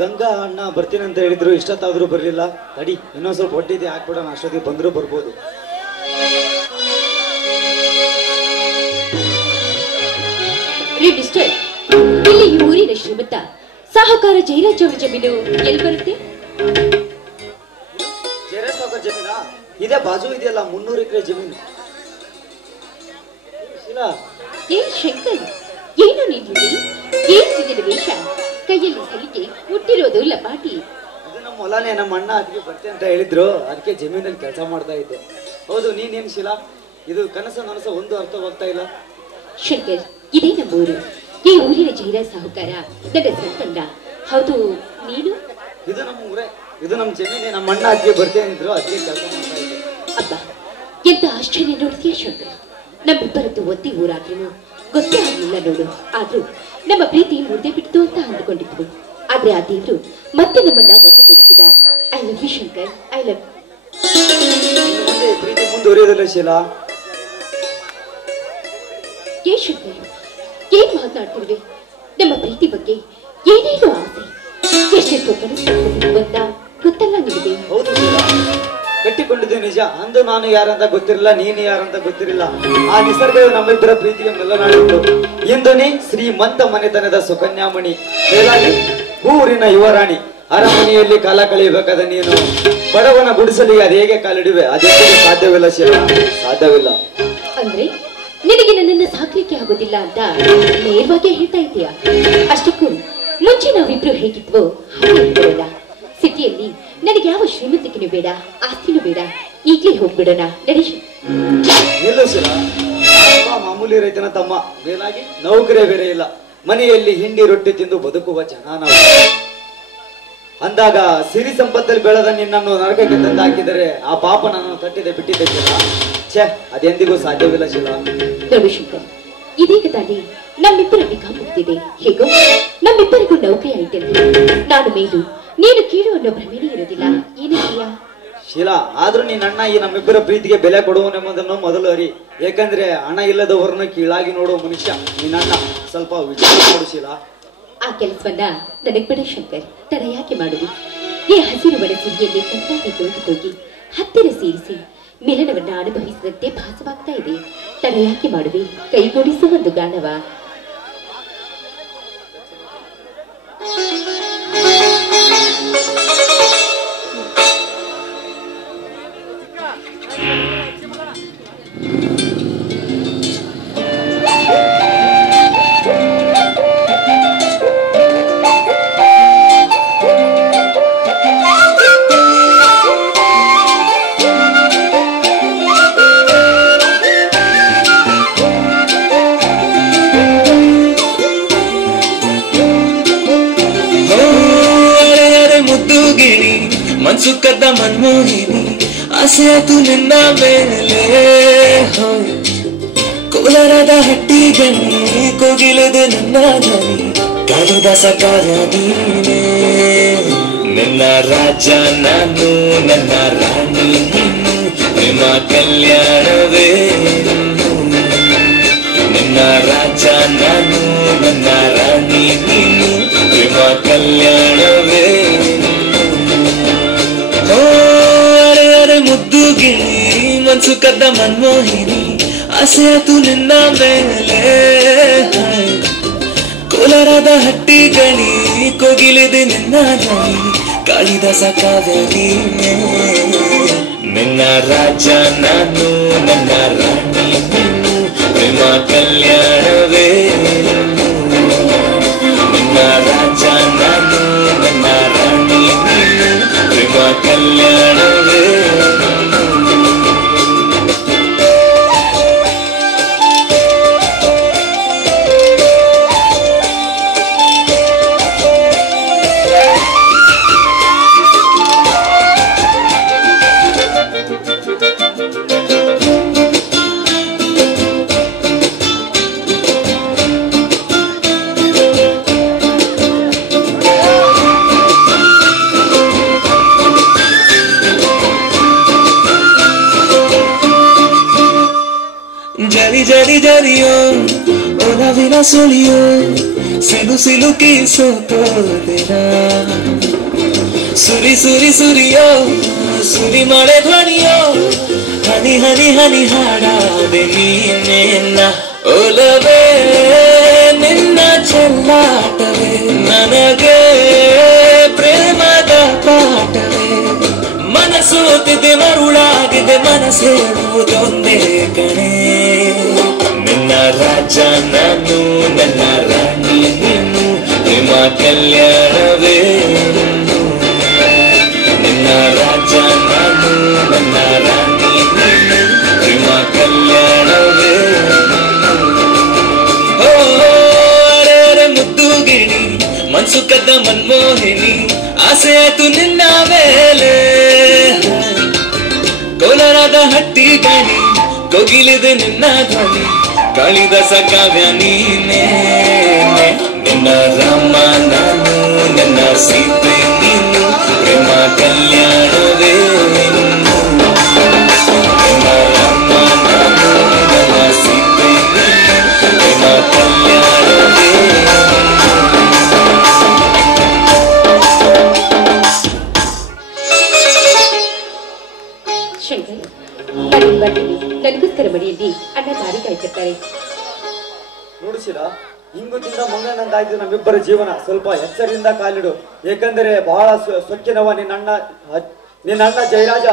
ಗಂಗಾ ಅಣ್ಣ ಬರ್ತೀನಿ ಅಂತ ಹೇಳಿದ್ರು, ಇಷ್ಟೊತ್ತಾದ್ರೂ ಬರ್ಲಿಲ್ಲ. ತಡಿ, ಇನ್ನೊಂದ್ ಸ್ವಲ್ಪ ಹೊಟ್ಟಿದೆ ಹಾಕ್ಬಿಡೋಣ, ಅಷ್ಟೊತ್ತಿಗೆ ಬಂದ್ರು ಬರ್ಬೋದು. ಇಲ್ಲಿ ಈ ಊರಿನ ಶ್ರೀಮಂತ ಸಾಹುಕಾರ ಜಯರಾಜ್ ಅವರ ಜಮೀನು ಎಲ್ಲಿ ಬರುತ್ತೆ? ಜಯರಾಜ್ ಸಾಹುಕಾರ ಜಮೀನಾ? ಇದೇ ಬಾಜು ಇದೆಯಲ್ಲ, 300 ಎಕರೆ ಜಮೀನು. ಏ ಶಂಕರ್, ಏನು ನಿಲ್ಲಿ? ಏನಿದೆ ವೇಷ? ಕೈಯಲ್ಲಿ ಸಲಿಕೆ, ಹುಟ್ಟಿರೋದು ಲಪಾಟಿ. ಇದು ನಮ್ಮ ಹೊಲನೇ. ನಮ್ಮ ಅಣ್ಣ ಅದಕ್ಕೆ ಬರ್ತೆ ಅಂತ ಹೇಳಿದ್ರು, ಅದಕ್ಕೆ ಜಮೀನಲ್ಲಿ ಕೆಲಸ ಮಾಡ್ತಾ ಇದ್ದೆ. ಹೌದು, ನೀನೇನು ಶೀಲಾ? ಇದು ಕನಸ ಒಂದು ಅರ್ಥವಾಗ್ತಾ ಇಲ್ಲ. ಶಂಕರ್, ಇದೇ ನಮ್ಮೂರು. ಈ ಊರಿನ ಜಯರಾಜ್ ಸಾಹುಕಾರ ನನ್ನ ಸಂತಂಗ. ಹೌದು, ನೀನು? ಇದು ನಮ್ಮ ಊರೇ, ಇದು ನಮ್ಮ ಜಮೀನೆ. ನಮ್ಮ ಅಣ್ಣ ಅದಕ್ಕೆ ಬರ್ತೆ ಅಂದ್ರು, ಅದಕ್ಕೆ ಕೆಲಸ ಮಾಡ್ತಾ ಇದ್ದೆ. ಅಬ್ಬಾ, ಎಂತ ಆಶ್ಚರ್ಯ ನೋಡ್ತೀಯ ಶಂಕರ್. ನಮ್ಮಿಬ್ಬರದ್ದು ಒಂದೇ ಊರಾದ್ರೂ ಗೊತ್ತೇ ಆಗ್ಲಿಲ್ಲ ನೋಡು. ಆದ್ರೂ ನಮ್ಮ ಪ್ರೀತಿ ಮುರ್ದೆ ಬಿಡ್ತು ಅಂತ ಅಂದುಕೊಂಡಿದ್ವು. ಆದ್ರೆ ಆ ದೇವ್ರು ಮತ್ತೆ ನಮ್ಮನ್ನ ಒಟ್ಟುಗೂಡಿಸಿದ. I love you Shankar, I love. ಪ್ರೀತಿ ಮುಂದುವರಿಯೋದಿಲ್ಲ ಶೀಲಾ. ಏ ಶಂಕರ್, ಏನ್ ಮಾತನಾಡ್ತಿರುವೆ? ನಮ್ಮ ಪ್ರೀತಿ ಬಗ್ಗೆ ಏನೇನು ಆಸೆ, ಎಷ್ಟೆಷ್ಟು ಕನಸು ಅಂತ ಗೊತ್ತಲ್ಲ ನಿಮಗೆ? ಹೌದು ಶೀಲಾ, ಕಟ್ಟಿಕೊಂಡಿದ್ದೆ ನಿಜ. ಅಂದು ನಾನು ಯಾರಂತ ಗೊತ್ತಿರಲಿಲ್ಲ, ನೀನು ಯಾರಂತ ಗೊತ್ತಿರಲಿಲ್ಲ. ಆ ನಿಸರ್ಗವು ನಮ್ಮಿಬ್ಬರ ಪ್ರೀತಿಗೆ ಮೆಲ್ಲನಾಡಿತ್ತು. ಇಂದು ನೀ ಶ್ರೀಮಂತ ಮನೆತನದ ಸುಕನ್ಯಾಮಣಿ, ಮೇಲಾಗಿ ಊರಿನ ಯುವರಾಣಿ. ಅರಮನೆಯಲ್ಲಿ ಕಾಲ ಕಳೆಯಬೇಕಾದ ನೀನು ಬಡವನ ಗುಡಿಸಲಿಗೆ ಅದು ಹೇಗೆ ಕಾಲಿಡುವೆ? ಅದಕ್ಕೆ ಸಾಧ್ಯವಿಲ್ಲ ಶೀಲಾ, ಸಾಧ್ಯವಿಲ್ಲ. ಅಂದ್ರೆ ನಿನಗೆ ನನ್ನನ್ನು ಸಾಕ್ಲಿಕ್ಕೆ ಆಗೋದಿಲ್ಲ ಅಂತ ನೇರವಾಗಿ ಹೇಳ್ತಾ ಇದೀಯ? ಅಷ್ಟಕ್ಕೂ ಮುಂಚೆ ನಾವಿಬ್ರು ಹೇಗಿದ್ವೋ ಹಾಗೆ ಇರೋಣ. ಸಿಟಿಯಲ್ಲಿ ನನಗೆ ಯಾವ ಶ್ರೀಮಂತಿಕೆನೂ ಬೇಡ, ಆಸ್ತಿನೂ ಬೇಡ. ಈಗಲೇ ಹೋಗ್ಬಿಡೋಣ, ನಡೀಶ್. ಇಲ್ಲ ಶೀಲಾ, ಮಾಮೂಲಿ ರೈತನ ತಮ್ಮ, ಮೇಲಾಗಿ ನೌಕರೇ ಬೇರೆ ಇಲ್ಲ. ಮನೆಯಲ್ಲಿ ಹಿಂಡಿ ರೊಟ್ಟಿ ತಿಂದು ಬದುಕುವ ಜನ ನಾವು. ಅಂದಾಗ ಸಿರಿ ಸಂಪತ್ತಲ್ಲಿ ಬೆಳೆದ ನಿನ್ನನ್ನು ನರಕಕ್ಕೆ ತಂದು ಹಾಕಿದರೆ ಆ ಪಾಪ ನನ್ನನ್ನು ತಟ್ಟಿದೆ ಬಿಟ್ಟಿದ್ದೆ ಶೀಲಾ. ಛೇ, ಅದೆಂದಿಗೂ ಸಾಧ್ಯವಿಲ್ಲ ಶೀಲಾ. ರವಿಶಂಕರ್, ಇದೀಗ ತಾನೇ ನಮ್ಮಿಬ್ಬರ ಬಿಗಾ ಮುಗ್ದಿದೆ. ಹೇಗೋ ನಮ್ಮಿಬ್ಬರಿಗೂ ನೌಕರಿ ಆಯ್ತಲ್ಲ. ನಾನು ಮೇಲು, ನೀನು ಕೀಳು ಅನ್ನೋ ಭ್ರಮೆನೇ ಇರೋದಿಲ್ಲ. ಏನಿದೆಯಾ ಶೀಲಾ? ಆದ್ರೂ ನೀನ್ ಅಣ್ಣ ಈ ನಮ್ಮಿಬ್ಬರ ಪ್ರೀತಿಗೆ ಬೆಲೆ ಕೊಡುವನೆಂಬುದನ್ನು ಮೊದಲು ಅರಿ. ಯಾಕಂದ್ರೆ ಹಣ ಇಲ್ಲದವರನ್ನು ಕೀಳಾಗಿ ನೋಡುವ ಮನುಷ್ಯ ನಿನ್ನಣ್ಣ. ಸ್ವಲ್ಪ ವಿಚಾರ ಮಾಡು ಶೀಲಾ. ಆ ಕೆಲಸವನ್ನ ನನಗ್ ಬಿಡ ಶಂಕರ್. ತಡ ಯಾಕೆ ಮಾಡುವಿ? ಈ ಹಸಿರು ಬಡಸಿರಿಯಲ್ಲಿ ಕಣ್ಣಾಗಿ ತೋಗಿ ಹತ್ತಿರ ಸೇರಿಸಿ ಮಿಲನವನ್ನ ಅನುಭವಿಸಿದಂತೆ ಭಾಸವಾಗ್ತಾ ಇದೆ. ತಡ ಯಾಕೆ ಮಾಡುವೆ? ಕೈಗೂಡಿಸುವ ಒಂದು ಗಾನವ. ಮನ್ಸುಕದ್ದ ಮನ್ಮೋಹಿನಿ ಆಸೆ ಆತು ನಿನ್ನ ಮೇಲೆ. ಕೋಲಾರದ ಹಟ್ಟಿ ಗಣಿ ಕೋಗಿಲದು ನನ್ನ ಧ್ವನಿ, ಕಾಳಿದಾಸ ಕಾವ್ಯ ನೀನೇ. ನಿನ್ನ ರಾಜ ನಾನು, ನನ್ನ ರಾಣಿ ನೀನು, ಪ್ರೇಮ ಕಲ್ಯಾಣವೇ. ನಿನ್ನ ರಾಜ ನಾನು, ನನ್ನ ರಾಣಿ ನೀನು, ಪ್ರೇಮ ಕಲ್ಯಾಣವೇ. ಮುದ್ದು ಗಿಳಿ ಮನ್ಸು ಕದ್ದ ಮನ್ಮೋಹಿನಿ ಆಸೆ ಆತು ನಿನ್ನ ಮೇಲೆ. ಕೋಲಾರದ ಹಟ್ಟಿ ಗಣಿ ಕೋಗಿಲಿದೆ ನಿನ್ನ ಧ್ವನಿ, ಕಾಳಿದಾಸ ಕಾವ್ಯ ನೀನೇ. ನಿನ್ನ ರಾಜ ನಾನು, ನನ್ನ ರಾಣಿ ನೀನು, ಪ್ರೇಮ ಕಲ್ಯಾಣವೇ. ನಿನ್ನ ರಾಜ ನಾನು, ನನ್ನ ರಾಣಿ ನೀನು, ಪ್ರೇಮ ಕಲ್ಯಾಣವೇ. ಜರಿ ಜರಿ ಜರಿಯೋ ಒಲವಿನ ಸುಳಿಯೋ ಸಿಲುಕಿ ಸೋತೋದೆನ ಸುರಿ ಸುರಿ ಸುರಿಯೋ ಸುರಿ ಮಳೆ ಧ್ವನಿಯೋ ಹನಿ ಹನಿ ಹನಿ ಹಾಡಾದೆ ನೀನೇನ ಒಲವೇ ನಿನ್ನ ಚೆಲ್ಲಾಟವೇ ನನಗೆ ಪ್ರೇಮದ ಪಾಠವೇ ಮನಸೋತಿದೆ ಮರುಳಾಗಿದೆ ಮನಸ್ಸೇಳುವುದೊಂದೇ ಕಣೆ ನಿನ್ನ ರಾಜ ನಾನು ನನ್ನ ರಾಣಿ ನೀನು ಪ್ರೇಮ ಕಲ್ಯಾಣವೇ ನಿನ್ನ ರಾಜ ನಾನು ನನ್ನ ರಾಣಿ ನೀನು ಪ್ರೇಮ ಕಲ್ಯಾಣವೇ ಓರೆ ಮುದ್ದು ಗಿಣಿ ಮನ್ಸು ಕದ್ದ ಮನ್ಮೋಹಿನಿ ಆಸೆ ಆಯ್ತು ನಿನ್ನ ಮೇಲೆ ಕೋಲಾರದ ಹಟ್ಟಿ ಗಣಿ ಕೋಗಿಲಿದೆ ನಿನ್ನ ಧ್ವನಿ ಕಾಳಿದಾಸ ಕಾವ್ಯ ನೀನೇ ನಿನ್ನ ರಾಮ ನಾನು ನನ್ನ ಸೀತೆ ನೀನು ಪ್ರೇಮ ಕಲ್ಯಾಣವೇ ನಿನ್ನ ರಾಮ ನಾನು ನನ್ನ ಸೀತೆ ನೀನು ಪ್ರೇಮ ಕಲ್ಯಾಣವೇ ಶಂಕರ್ ಬರ್ತೀನಿ ನನಗೋಸ್ಕರ ಮಡಿಯಲ್ಲಿ ಅಣ್ಣ ದಾರಿ ಕಾಯ್ತಿರ್ತಾರೆ. ನೋಡಿಸಿರ ಇಂಗುದಿಂದ ಮಂಗನಂದಾಯ್ತು ನಮ್ಮಿಬ್ಬರ ಜೀವನ. ಸ್ವಲ್ಪ ಎಚ್ಚರಿಂದ ಕಾಲಿಡು, ಏಕೆಂದರೆ ಬಹಳ ಸೊಕ್ಕಿನವ ನಿನ್ನಣ್ಣ ಜಯರಾಜ.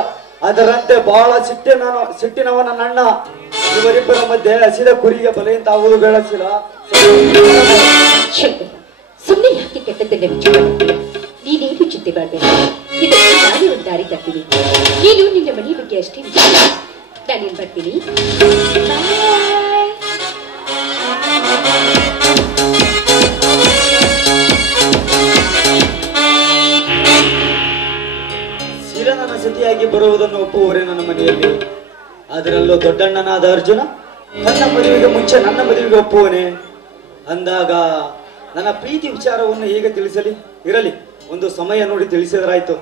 ಅದರಂತೆ ಬಹಳ ಸಿಟ್ಟಿನವ ನನ್ನಣ್ಣ. ಇವರಿಬ್ಬರ ಮಧ್ಯೆ ಹಸಿದ ಕುರಿಗೆ ಬಲೆಯಿಂದ ಆಗುವುದು ಬೇಡ ಶಿಲ. ಶಂಕರ್, ಸುಮ್ಮನೆ ಯಾಕೆ ಕೆಟ್ಟದ್ದನ್ನ ವಿಚಾರ ಮಾಡ್ತೀಯ? ನೀನೇನು ಚಿಂತೆ ಮಾಡಬೇಡ, ಇದಕ್ಕೆ ನಾನೇ ಒಂದು ದಾರಿ ತರ್ತೀನಿ. ನೀನು ನಿನ್ನ ಮನೆ ಬಗ್ಗೆ ಅಷ್ಟೇ ವಿಚಾರ. ನಾನೇನ್ ಬರ್ತೀನಿ. ಶಿಲ ನನ್ನ ಸತಿಯಾಗಿ ಬರುವುದನ್ನು ಒಪ್ಪುವರೆ ನನ್ನ ಮನೆಯಲ್ಲಿ. ಅದರಲ್ಲೂ ದೊಡ್ಡಣ್ಣನಾದ ಅರ್ಜುನ ತನ್ನ ಮದುವೆಗೆ ಮುಂಚೆ ನನ್ನ ಮದುವೆಗೆ ಒಪ್ಪುವನೆ ಅಂದಾಗ ನನ್ನ ಪ್ರೀತಿ ವಿಚಾರವನ್ನು ಹೇಗೆ ತಿಳಿಸಲಿ? ಇರಲಿ, ಒಂದು ಸಮಯ ನೋಡಿ ತಿಳಿಸಿದ್ರಾಯ್ತು.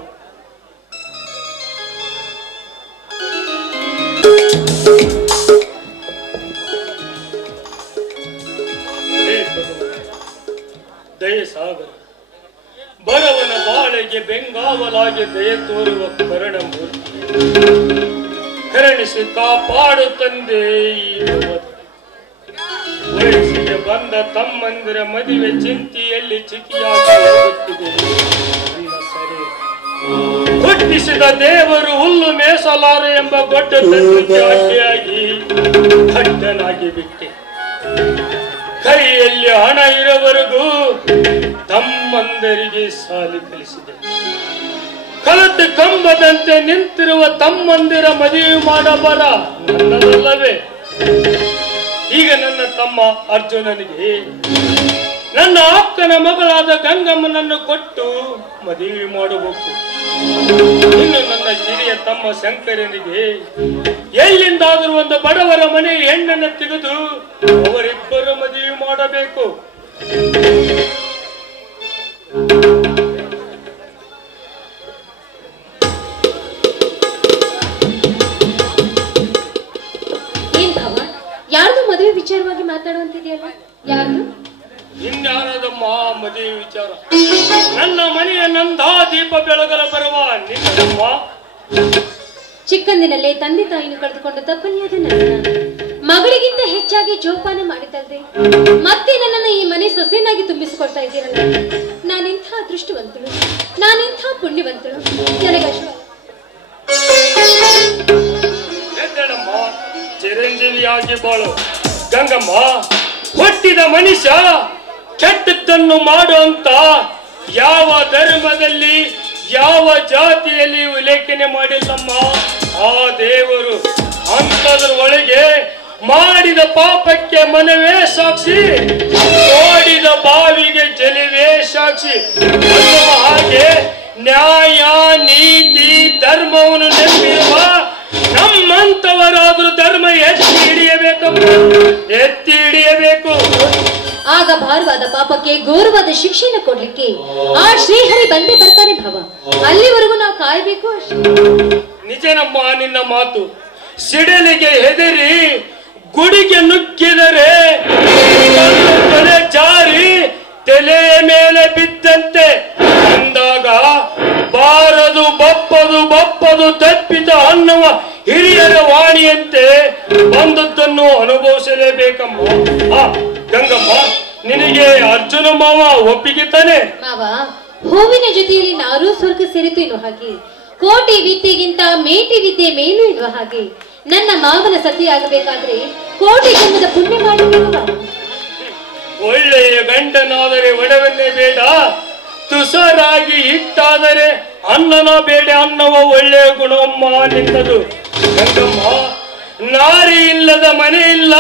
ದಯೆ ಸಾಗರ ಬರವನ ಬಾಳೆಗೆ ಬೆಂಗಾವಲಾಗಿ ದಯೆ ತೋರುವ ಕರುಣಮೂರ್ತಿ ಕರುಣಿಸಿ ಕಾಪಾಡು ತಂದೆ. ವಯಸ್ಸಿಗೆ ಬಂದ ತಮ್ಮಂದಿರ ಮದುವೆ ಚಿಂತೆಯಲ್ಲಿ ಚಿತಿಯಾಗಿ ಹೋಗುತ್ತಿದೆ ನನ್ನ ಸರಿ. ಹುಟ್ಟಿಸಿದ ದೇವರು ಹುಲ್ಲು ಮೇಸಲಾರೆ ಎಂಬ ದೊಡ್ಡ ತತ್ವಕ್ಕೆ ಆಕೆಯಾಗಿ ಖಡ್ಡನಾಗಿ ಬಿಟ್ಟೆ. ಕೈಯಲ್ಲಿ ಹಣ ಇರುವವರೆಗೂ ತಮ್ಮಂದರಿಗೆ ಸಾಲಿ ಕಲಿಸಿದೆ. ಕಲತೆ ಕಂಬದಂತೆ ನಿಂತಿರುವ ತಮ್ಮಂದಿರ ಮದುವೆ ಮಾಡಬಾರ ನನ್ನದಲ್ಲವೇ? ಈಗ ನನ್ನ ತಮ್ಮ ಅರ್ಜುನನಿಗೆ ನನ್ನ ಅಕ್ಕನ ಮಗಳಾದ ಗಂಗಮ್ಮನನ್ನು ಕೊಟ್ಟು ಮದುವೆ ಮಾಡಬೇಕು. ಇನ್ನು ನನ್ನ ಕಿರಿಯ ತಮ್ಮ ಶಂಕರನಿಗೆ ಎಲ್ಲಿಂದಾದರೂ ಒಂದು ಬಡವರ ಮನೆ ಹೆಣ್ಣನ್ನು ತೆಗೆದು ಅವರಿಬ್ಬರು ಮದುವೆ ಮಾಡಬೇಕು. ಏನ್ ಭಾವ, ಯಾರ್ದು ಮದುವೆ ವಿಚಾರವಾಗಿ ಮಾತಾಡುವಂತಿದೆಯಲ್ಲ? ಯಾರ್ದು? ಇನ್ಯಾರದಮ್ಮ ಮದುವೆ ವಿಚಾರ? ನನ್ನ ಮನೆಯ ನಂದಾ ದೀಪ ಬೆಳಗಲ ಬರುವ ನಿನ್ನಮ್ಮ. ಚಿಕ್ಕಂದಿನಲ್ಲೇ ತಂದೆ ತಾಯಿನ ಕಳೆದುಕೊಂಡು ತಪ್ಪಲಿಯಾದ ನನ್ನ ಮಗಳಿಗಿಂತ ಹೆಚ್ಚಾಗಿ ಜೋಪಾನ ಮಾಡಿದ್ದಲ್ದೆ ಮತ್ತೆ ನನ್ನನ್ನು ಈ ಮನೆ ಸೊಸೆನಾಗಿ ತುಂಬಿಸಿಕೊಡ್ತಾ ಇದ್ದೀರಲ್ಲ. ನಾನೆಂಥ ಅದೃಷ್ಟವಂತಳು, ನಾನೆಂಥ ಪುಣ್ಯವಂತಳು. ನನಗಷ್ಟು ಎದ್ದೇಳಮ್ಮ, ಚಿರಂಜೀವಿಯಾಗಿ ಬಾಳು. ಗಂಗಮ್ಮ, ಹುಟ್ಟಿದ ಮನುಷ್ಯ ಕೆಟ್ಟದ್ದನ್ನು ಮಾಡುವಂತ ಯಾವ ಧರ್ಮದಲ್ಲಿ ಯಾವ ಜಾತಿಯಲ್ಲಿ ಉಲ್ಲೇಖನೆ ಮಾಡಿಲ್ಲಮ್ಮ ಆ ದೇವರು. ಅಂತದ್ರ ಒಳಗೆ ಮಾಡಿದ ಪಾಪಕ್ಕೆ ಮನವೇ ಸಾಕ್ಷಿ, ಓಡಿದ ಬಾವಿಗೆ ಜಲವೇ ಸಾಕ್ಷಿ. ಹಾಗೆ ನ್ಯಾಯ ನೀತಿ ಧರ್ಮವನ್ನು ನಂಬಿರುವ ನಮ್ಮಂತವರಾದ್ರೂ ಧರ್ಮ ಎತ್ತಿ ಹಿಡಿಯಬೇಕಮ್ಮ, ಎತ್ತಿ ಹಿಡಿಯಬೇಕು. ಆಗ ಭಾರವಾದ ಪಾಪಕ್ಕೆ ಘೋರವಾದ ಶಿಕ್ಷೆಯನ್ನು ಕೊಡ್ಲಿಕ್ಕೆ ಆ ಶ್ರೀಹರಿ ಬಂದೇ ಬರ್ತಾನೆ ಭಾವ. ಅಲ್ಲಿವರೆಗೂ ನಾವು ಕಾಯ್ಬೇಕು ಅಷ್ಟೇ. ನಿಜನಮ್ಮ ನಿನ್ನ ಮಾತು. ಸಿಡಲಿಗೆ ಹೆದರಿ ಗುಡಿಗೆ ನುಗ್ಗಿದರೆ ತಲೆ ಜಾರಿ ಗಂಗಮ್ಮ, ನಿನಗೆ ಅರ್ಜುನ ಮಾವ ಒಪ್ಪಿಗೆ ತಾನೆ? ಮಾವ, ಹೂವಿನ ಜೊತೆಯಲ್ಲಿ ನಾರೂ ಸ್ವರ್ಗ ಸೇರಿತು ಎನ್ನುವ ಹಾಗೆ, ಕೋಟಿ ವಿದ್ಯೆಗಿಂತ ಮೇಟಿ ವಿದ್ಯೆ ಮೇಲು ಎನ್ನುವ ಹಾಗೆ, ನನ್ನ ಮಾವನ ಸತಿಯಾಗಬೇಕಾದ್ರೆ ಕೋಟಿ ಜನ್ಮದ ಪುಣ್ಯ ಮಾಡಬೇಕು. ಒಳ್ಳೆಯ ಗಂಡನಾದರೆ ಒಡವನ್ನೇ ಬೇಡ, ತುಸರಾಗಿ ಹಿಟ್ಟಾದರೆ ಅನ್ನನ ಬೇಡ ಅನ್ನುವ ಒಳ್ಳೆಯ ಗುಣಮ್ಮ ನಿನ್ನದು. ಗಂಗಮ್ಮ, ನಾರಿ ಇಲ್ಲದ ಮನೆ ಇಲ್ಲ,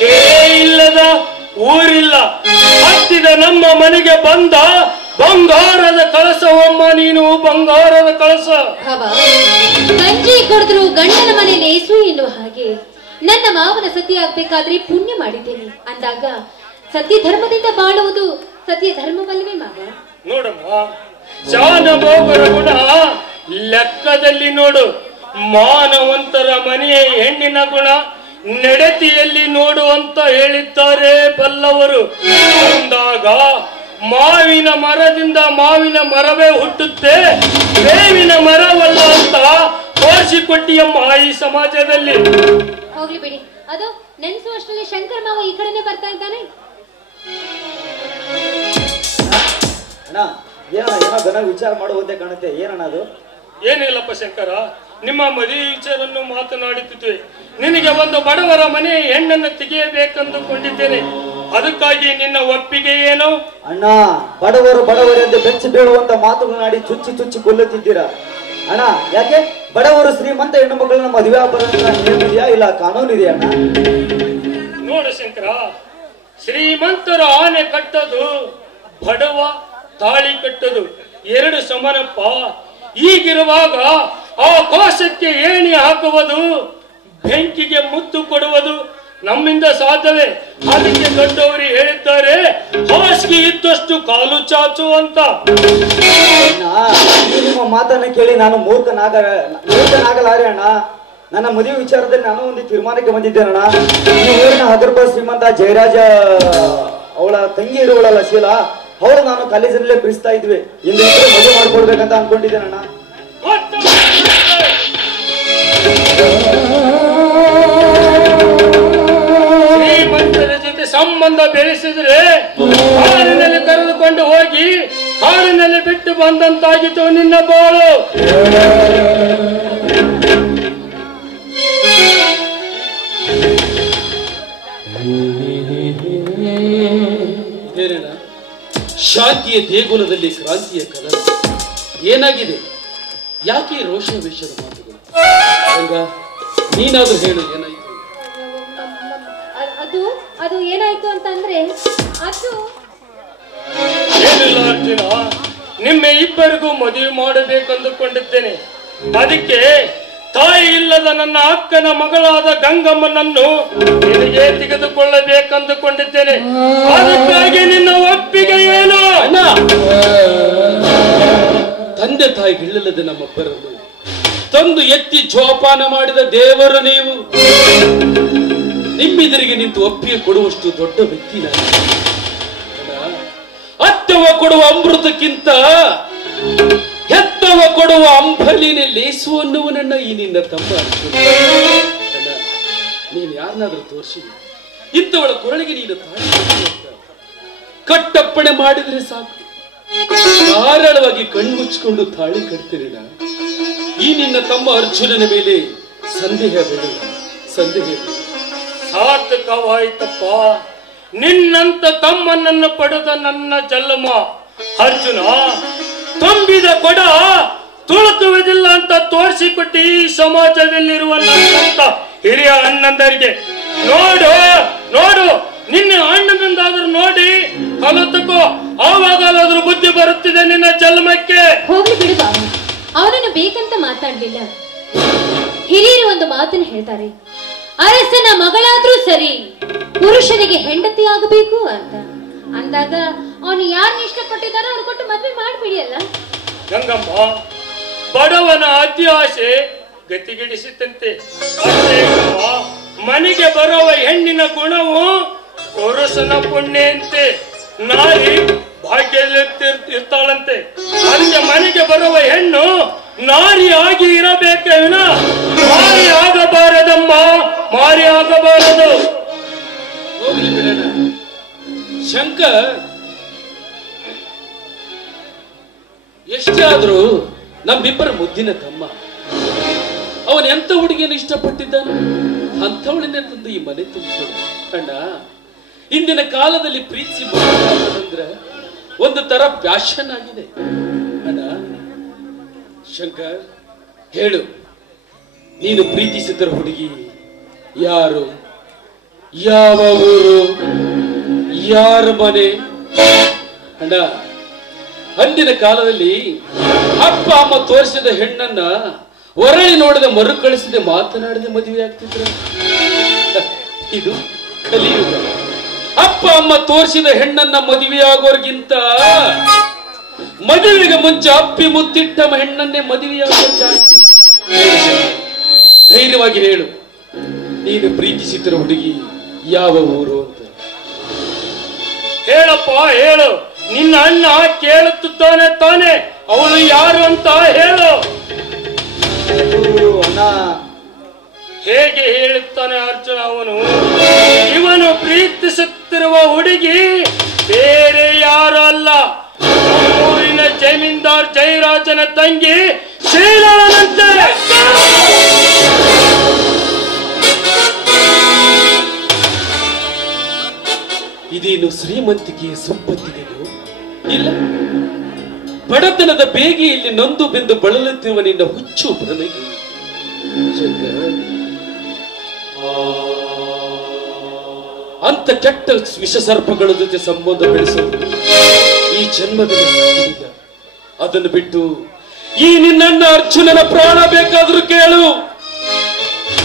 ಕೆರೆ ಇಲ್ಲದ ಊರಿಲ್ಲ, ಹತ್ತಿದ ನಮ್ಮ ಮನೆಗೆ ಬಂದ ಬಂಗಾರದ ಕಳಸವಮ್ಮ ನೀನು, ಬಂಗಾರದ ಕಳಸ. ಗಂಜಿ ಕುಡಿದ್ರು ಗಂಡನ ಮನೆ ಲೇಸು ಎನ್ನುವ ಹಾಗೆ, ನನ್ನ ಮಾವನ ಸತಿ ಆಗ್ಬೇಕಾದ್ರೆ ಪುಣ್ಯ ಮಾಡಿದ್ದೇನೆ ಅಂದಾಗ ಸತ್ಯ ಧರ್ಮದಿಂದ ಬಾಳುವುದು ಸತ್ಯ ಧರ್ಮವಲ್ಲವೇ ಮಾವ? ನೋಡಮ್ಮ, ಶಾನಭೋಗರ ಗುಣ ಲೆಕ್ಕದಲ್ಲಿ ನೋಡು, ಮಾನವಂತರ ಮನೆಯ ಹೆಣ್ಣಿನ ಗುಣ ನಡತೆಯಲ್ಲಿ ನೋಡು ಅಂತ ಹೇಳಿದ್ದಾರೆ ಬಲ್ಲವರು. ಅಂದಾಗ ಮಾವಿನ ಮರದಿಂದ ಮಾವಿನ ಮರವೇ ಹುಟ್ಟುತ್ತೆ, ಬೇವಿನ ಮರವಲ್ಲ ಅಂತ ತೋರಿಸಿಕೊಟ್ಟಿಯಮ್ಮ ಈ ಸಮಾಜದಲ್ಲಿ. ಹೋಗ್ಲಿ ಬಿಡಿ, ಅದು ನೆನ್ಸುವಷ್ಟರಲ್ಲಿ ಶಂಕರ್ ಮಾವ ಈ ಕಡೆನೆ ಬರ್ತಾ ಇದ್ದಾನೆ. ಅಣ್ಣ, ಏನೋ ಘನ ವಿಚಾರ ಮಾಡುವಂತೆ ಕಾಣುತ್ತೆ, ಏನಣ್ಣ ಅದು? ಏನಿಲ್ಲಪ್ಪ ಶಂಕರ, ನಿಮ್ಮ ಮದುವೆ ವಿಚಾರವನ್ನು ಮಾತನಾಡುತ್ತಿದ್ದೆ. ನಿನಗೆ ಒಂದು ಬಡವರ ಮನೆ ಹೆಣ್ಣನ್ನು ತೆಗೆಯಬೇಕೆಂದುಕೊಂಡಿದ್ದೇನೆ, ಅದಕ್ಕಾಗಿ ನಿನ್ನ ಒಪ್ಪಿಗೆ ಏನು? ಅಣ್ಣ, ಬಡವರು ಎಂದು ಬೆಚ್ಚಿ ಬೀಳುವಂತ ಮಾತುಗಳನ್ನಾಡಿ ಚುಚ್ಚಿ ಚುಚ್ಚಿ ಕೊಲ್ಲುತ್ತಿದ್ದೀರಾ ಅಣ್ಣ. ಯಾಕೆ ಬಡವರು ಶ್ರೀಮಂತ ಹೆಣ್ಣು ಮಕ್ಕಳನ್ನ ಮದುವೆ ಇದೆಯಾ ಇಲ್ಲ ಕಾನೂನು ಇದೆಯಾ ಅಣ್ಣ? ನೋಡು ಶಂಕರ, ಶ್ರೀಮಂತರ ಆನೆ ಕಟ್ಟದು, ಬಡವ ತಾಳಿ ಕಟ್ಟದು ಎರಡು ಸಮಾನಪ್ಪ. ಈಗಿರುವಾಗ ಆ ಕೋಶಕ್ಕೆ ಏಣಿ ಹಾಕುವುದು, ಬೆಂಕಿಗೆ ಮುತ್ತು ಕೊಡುವುದು ನಮ್ಮಿಂದ ಸಾಧ್ಯವೇ? ಅದಕ್ಕೆ ದೊಡ್ಡವರು ಹೇಳಿದ್ದಾರೆ, ಹಾಸಿಗೆ ಇದ್ದಷ್ಟು ಕಾಲು ಚಾಚು ಅಂತ. ನಿಮ್ಮ ಮಾತನ್ನ ಕೇಳಿ ನಾನು ಮೂರ್ಖನಾಗಲಾರೆ ಅಣ್ಣ. ನನ್ನ ಮದುವೆ ವಿಚಾರದಲ್ಲಿ ನಾನು ಒಂದು ತೀರ್ಮಾನಕ್ಕೆ ಬಂದಿದ್ದೇನಣ್ಣ. ಈ ಊರಿನ ಹಗರ್ಭ ಶ್ರೀಮಂತ ಜಯರಾಜ ಅವಳ ತಂಗಿ ಇರುವಳಲ್ಲ ಶೀಲಾ, ಅವಳು ನಾನು ಕಾಲೇಜಿನಲ್ಲೇ ಪ್ರೀತಿಸ್ತಾ ಇದ್ವಿ. ಇಂದು ಮದುವೆ ಮಾಡ್ಕೊಡ್ಬೇಕಂತ ಅನ್ಕೊಂಡಿದ್ದೇನಣ್ಣ. ಶ್ರೀಮಂತರ ಜೊತೆ ಸಂಬಂಧ ಬೆಳೆಸಿದ್ರೆ ಕಾಡಿನಲ್ಲಿ ಕರೆದುಕೊಂಡು ಹೋಗಿ ಕಾಡಿನಲ್ಲಿ ಬಿಟ್ಟು ಬಂದಂತಾಗಿತ್ತು ನಿನ್ನ ಬಾಳು. ಏನೇನ ಶಾಂತಿಯ ದೇಗುಲದಲ್ಲಿ ಕ್ರಾಂತಿಯ ಕಲರ ಏನಾಗಿದೆ? ಯಾಕೆ ರೋಷಾವೇಶದ ಮಾತುಗಳು? ನೀನಾದ್ರೂ ಹೇಳು, ಏನಾಯ್ತು? ಅದು ಏನಾಯ್ತು ಅಂತಂದ್ರೆ, ಅದು ಏನಿಲ್ಲ ಅರ್ಜುನ, ನಿಮ್ಮ ಇಬ್ಬರಿಗೂ ಮದುವೆ ಮಾಡಬೇಕೆಂದುಕೊಂಡಿದ್ದೇನೆ. ಅದಕ್ಕೆ ತಾಯಿ ಇಲ್ಲದ ನನ್ನ ಅಕ್ಕನ ಮಗಳಾದ ಗಂಗಮ್ಮನನ್ನು ನಿನಗೆ ತೆಗೆದುಕೊಳ್ಳಬೇಕೆಂದುಕೊಂಡಿದ್ದೇನೆ. ಅದಕ್ಕಾಗಿ ನಿನ್ನ ಒಪ್ಪಿಗೆ ಏನು? ಅಣ್ಣ, ತಂದೆ ತಾಯಿಗಳಿಲ್ಲದೆ ನಮ್ಮಬ್ಬರನ್ನು ತಂದು ಎತ್ತಿ ಜೋಪಾನ ಮಾಡಿದ ದೇವರು ನೀವು. ನಿಮ್ಮೆದುರಿಗೆ ನಿಂತು ಒಪ್ಪಿಗೆ ಕೊಡುವಷ್ಟು ದೊಡ್ಡ ವ್ಯಕ್ತಿ ನಾನು. ಅತ್ತವ ಕೊಡುವ ಅಮೃತಕ್ಕಿಂತ ಹೆತ್ತವ ಕೊಡುವ ಅಂಬಲಿನೇ ಲೇಸು ಅನ್ನುವನನ್ನ ಈ ನಿನ್ನ ತಮ್ಮ ಅರ್ಜುನ. ನೀನು ಯಾರನ್ನಾದ್ರೂ ತೋರಿಸಿ ಇಂಥವಳ ಕೊರಳಿಗೆ ನೀನು ತಾಳಿ ಕಟ್ಟಪ್ಪಣೆ ಮಾಡಿದ್ರೆ ಸಾಕು, ಧಾರಾಳವಾಗಿ ಕಣ್ಮುಚ್ಚಿಕೊಂಡು ತಾಳಿ ಕಟ್ತೀರಿಣ. ಈ ನಿನ್ನ ತಮ್ಮ ಅರ್ಜುನನ ಮೇಲೆ ಸಂದೇಹ ಬೇಡ, ಸಂದೇಹ ಬೇಡ. ಸಾರ್ಥಕವಾಯ್ತಪ್ಪ, ನಿನ್ನಂತ ತಮ್ಮನನ್ನು ಪಡೆದ ನನ್ನ ಜನ್ಮ. ಅರ್ಜುನ, ತುಂಬಿದ ಕೊಡ ತುಳುಕುವುದಿಲ್ಲ ಅಂತ ತೋರಿಸಿಕೊಟ್ಟು ಈ ಸಮಾಜದಲ್ಲಿರುವ ನನ್ನಂತ ಹಿರಿಯ ಅಣ್ಣಂದರಿಗೆ ನೋಡು ನೋಡು, ನಿನ್ನ ಅಣ್ಣನಿಂದಾದ್ರೂ ನೋಡಿ ಕಲಿತುಕೋ, ಆವಾಗಲಾದ್ರೂ ಬುದ್ಧಿ ಬರುತ್ತಿದೆ ನಿನ್ನ ಜನ್ಮಕ್ಕೆ. ಹೋಗ್ಲಿ ಬಿಡು ಬಾಬು, ಅವನನ್ನು ಬೇಕಂತ ಮಾತಾಡ್ಲಿಲ್ಲ. ಹಿರಿಯರು ಒಂದು ಮಾತನ್ನು ಹೇಳ್ತಾರೆ, ಅರಸನ ಮಗಳಾದ್ರೂ ಸರಿ ಪುರುಷನಿಗೆ ಹೆಂಡತಿ ಆಗಬೇಕು ಅಂತ ಅಂದಾಗ ಅವನು ಯಾರನ್ನ ಇಷ್ಟಪಟ್ಟಿದ್ದಾರೋ ಅವ್ರು ಕೊಟ್ಟು ಮದ್ವೆ ಮಾಡ್ಬಿಡಿ ಅಲ್ಲ. ಗಂಗಮ್ಮ, ಬಡವನ ಅತಿ ಆಸೆ ಗತಿಗಿಡಿಸಿತಂತೆ. ಮನೆಗೆ ಬರುವ ಹೆಣ್ಣಿನ ಗುಣವು ಪುರುಷನ ಪುಣ್ಯಂತೆ, ನಾರಿ ಭಾಗ್ಯದಲ್ಲಿರ್ತಾಳಂತೆ. ಅದಕ್ಕೆ ಮನೆಗೆ ಬರುವ ಹೆಣ್ಣು ನಾರಿ ಆಗಿ ಇರಬೇಕೇ ವಿನ ಮಾರಿ ಆಗಬಾರದಮ್ಮ, ಮಾರಿ ಆಗಬಾರದು. ಹೋಗ್ಲಿ ಬಿಡೋಣ. ಶಂಕರ್ ಎಷ್ಟೇ ಆದ್ರೂ ನಮ್ಮಿಬ್ಬರ ಮುದ್ದಿನ ತಮ್ಮ. ಅವನ್ ಎಂತ ಹುಡುಗಿಯನ್ನು ಇಷ್ಟಪಟ್ಟಿದ್ದಾನ, ಅಂಥವಳನ್ನೇ ತಂದು ಈ ಮನೆ ತುಂಬಿಸೋಣ. ಅಣ್ಣ, ಇಂದಿನ ಕಾಲದಲ್ಲಿ ಪ್ರೀತಿ ಅಂದ್ರ ಒಂದು ತರ ಪ್ಯಾಷನ್ ಆಗಿದೆ ಅಣ್ಣ. ಶಂಕರ್, ಹೇಳು, ನೀನು ಪ್ರೀತಿಸಿದ ಹುಡುಗಿ ಯಾರು, ಯಾವ ಊರು, ಯಾರ ಮನೆ? ಅಣ್ಣ, ಅಂದಿನ ಕಾಲದಲ್ಲಿ ಅಪ್ಪ ಅಮ್ಮ ತೋರಿಸಿದ ಹೆಣ್ಣನ್ನ ಹೊರಳಿ ನೋಡದೆ ಮರುಕಳಿಸದೆ ಮಾತನಾಡದೆ ಮದುವೆ ಆಗ್ತಿದ್ರ. ಇದು ಕಲಿಯುಗ. ಅಪ್ಪ ಅಮ್ಮ ತೋರಿಸಿದ ಹೆಣ್ಣನ್ನ ಮದುವೆ ಆಗೋರ್ಗಿಂತ ಮದುವೆಗೆ ಮುಂಚೆ ಅಪ್ಪಿ ಮುತ್ತಿಟ್ಟ ಹೆಣ್ಣನ್ನೇ ಮದುವೆಯಾಗೋರು ಜಾಸ್ತಿ. ಧೈರ್ಯವಾಗಿ ಹೇಳು, ನೀನು ಪ್ರೀತಿಸಿದ್ರ ಹುಡುಗಿ ಯಾವ ಊರು ಅಂತ. ಹೇಳಪ್ಪ, ಹೇಳು. ನಿನ್ನ ಅಣ್ಣ ಕೇಳುತ್ತಾನೆ ತಾನೆ, ಅವಳು ಯಾರು ಅಂತ ಹೇಳು. ಅಣ್ಣ, ಹೇಗೆ ಹೇಳುತ್ತಾನೆ ಅರ್ಜುನ? ಇವನು ಪ್ರೀತಿಸುತ್ತಿರುವ ಹುಡುಗಿ ಬೇರೆ ಯಾರು ಅಲ್ಲ, ಊರಿನ ಜಮೀನ್ದಾರ್ ಜಯರಾಜನ ತಂಗಿ ಶ್ರೀಲಳನಂತೆ. ಇದೇನು ಶ್ರೀಮಂತಿಕೆಯ ಸಂಪತ್ತಿಗೆಯೋ ಇಲ್ಲ ಬಡತನದ ಬೇಗೆಯಲ್ಲಿ ನೊಂದು ಬೆಂದು ಬಳಲುತ್ತಿರುವ ನಿನ್ನ ಹುಚ್ಚು ಭ್ರಮೆಗೆ? ಅಂತ ಕೆಟ್ಟ ವಿಷಸರ್ಪಗಳ ಜೊತೆ ಸಂಬಂಧ ಬೆಳೆಸೋದು ಈ ಜನ್ಮದಲ್ಲಿ ಸಾಧ್ಯವಿಲ್ಲ. ಅದನ್ನು ಬಿಟ್ಟು ಈ ನಿನ್ನ ಅರ್ಜುನನ ಪ್ರಾಣ ಬೇಕಾದ್ರೂ ಕೇಳು,